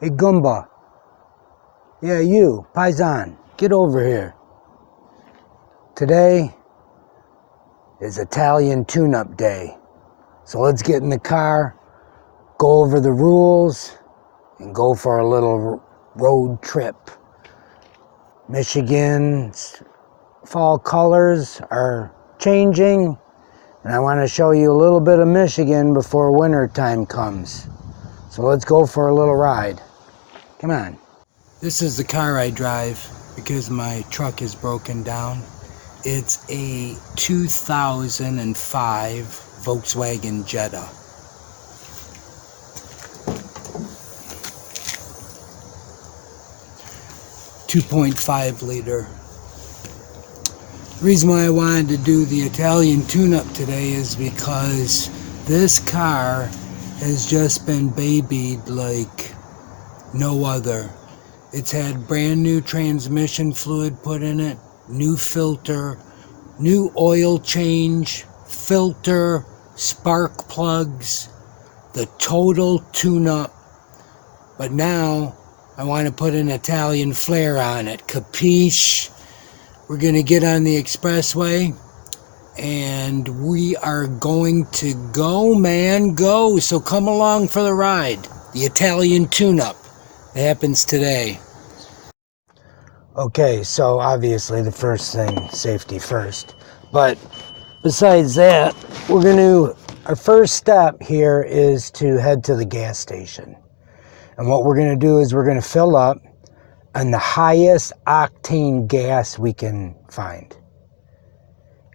Hey Goomba. Yeah, you, Paisan, get over here. Today is Italian tune-up day. So let's get in the car, go over the rules, and go for a little road trip. Michigan's fall colors are changing, and I want to show you a little bit of Michigan before winter time comes. So let's go for a little ride. Come on. This is the car I drive because my truck is broken down. It's a 2005 Volkswagen Jetta. .5 liter. The reason why I wanted to do the Italian tune-up today is because this car has just been babied like no other. It's had brand new transmission fluid put in it, new filter, new oil change, filter, spark plugs, the total tune-up. But now I want to put an Italian flair on it. Capiche? We're going to get on the expressway and we are going to go, man, go. So come along for the ride. The Italian tune-up. It happens today. Okay, so obviously the first thing, safety first. But besides that, our first step here is to head to the gas station. And what we're going to do is we're going to fill up on the highest octane gas we can find.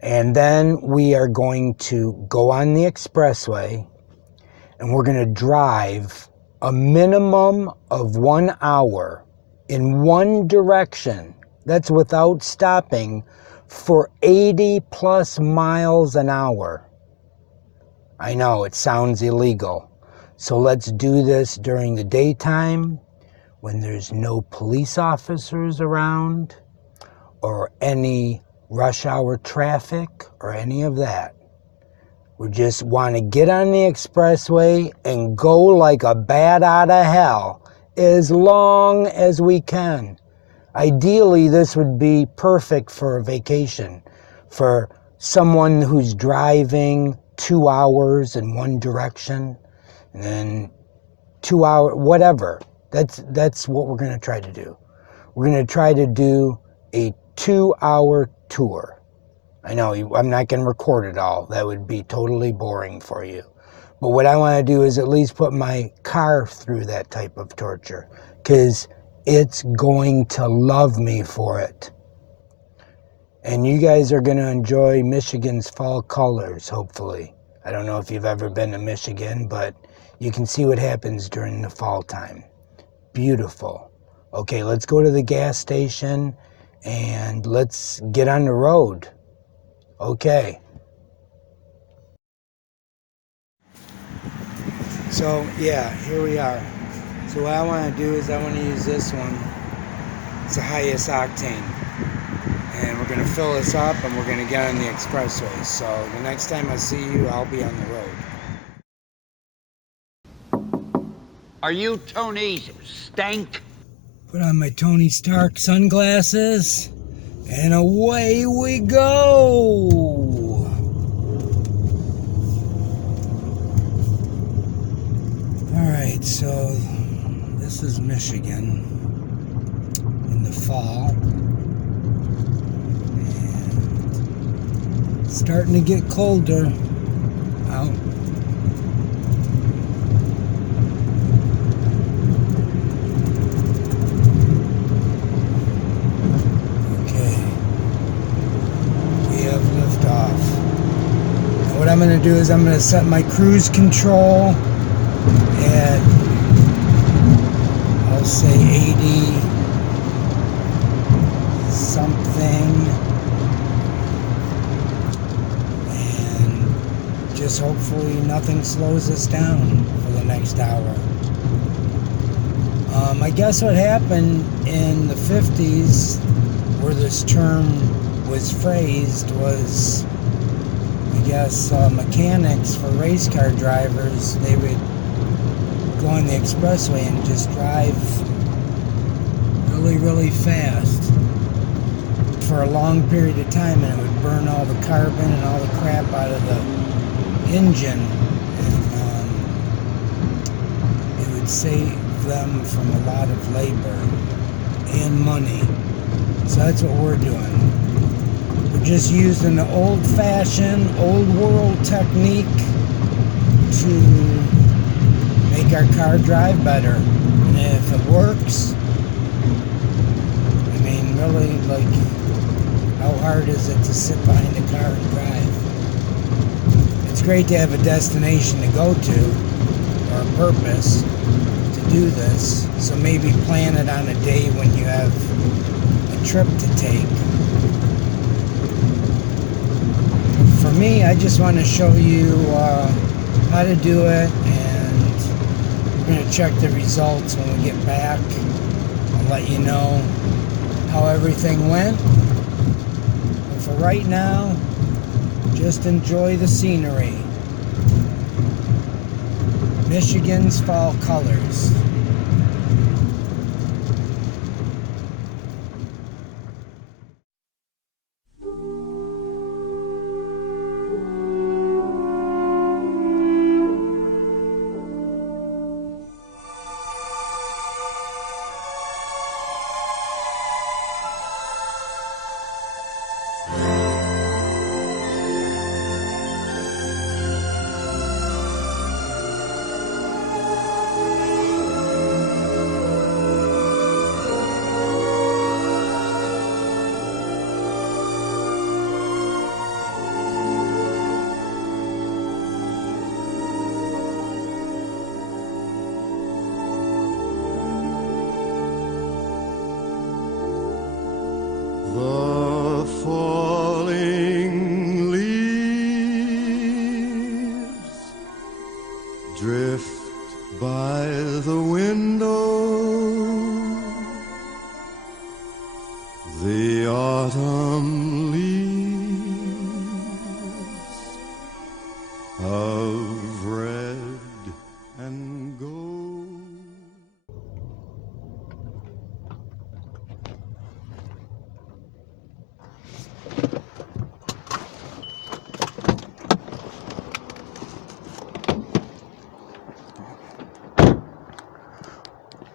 And then we are going to go on the expressway and we're going to drive a minimum of 1 hour in one direction, that's without stopping, for 80 plus miles an hour. I know it sounds illegal. So let's do this during the daytime when there's no police officers around or any rush hour traffic or any of that. We just want to get on the expressway and go like a bat out of hell as long as we can. Ideally, this would be perfect for a vacation, for someone who's driving 2 hours in one direction and then 2 hours, whatever. That's what we're going to try to do. We're going to try to do a 2-hour tour. I know I'm not going to record it all. That would be totally boring for you. But what I want to do is at least put my car through that type of torture, because it's going to love me for it. And you guys are going to enjoy Michigan's fall colors, hopefully. I don't know if you've ever been to Michigan, but you can see what happens during the fall time. Beautiful. Okay, let's go to the gas station and let's get on the road. Okay. So, yeah, here we are. So what I want to do is I want to use this one. It's the highest octane. And we're going to fill this up and we're going to get on the expressway. So the next time I see you, I'll be on the road. Are you Tony Stank? Put on my Tony Stark sunglasses and away we go. Alright, so this is Michigan in the fall. And it's starting to get colder out. What I'm going to do is I'm going to set my cruise control at, I'll say 80 something, and just hopefully nothing slows us down for the next hour. I guess what happened in the 50s, where this term was phrased, was mechanics for race car drivers, they would go on the expressway and just drive really, really fast for a long period of time, and it would burn all the carbon and all the crap out of the engine, and it would save them from a lot of labor and money. So that's what we're doing. We're just using the old-fashioned, old-world technique to make our car drive better. And if it works, I mean, really, like, how hard is it to sit behind a car and drive? It's great to have a destination to go to, or a purpose to do this. So maybe plan it on a day when you have a trip to take. For me, I just want to show you how to do it, and we're going to check the results when we get back. I'll let you know how everything went. But for right now, just enjoy the scenery. Michigan's fall colors. The falling leaves drift by the window. The autumn leaves of red and gold.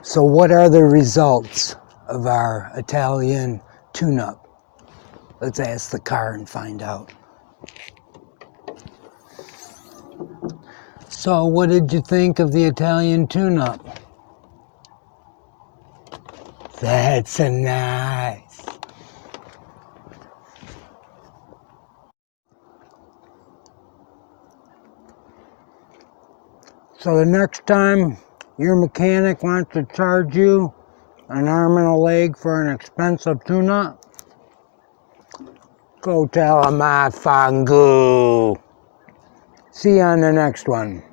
So what are the results of our Italian tune-up? Let's ask the car and find out. So what did you think of the Italian tune-up? That's a nice. So the next time your mechanic wants to charge you an arm and a leg for an expensive tune-up, go tell him I fangu. See you on the next one.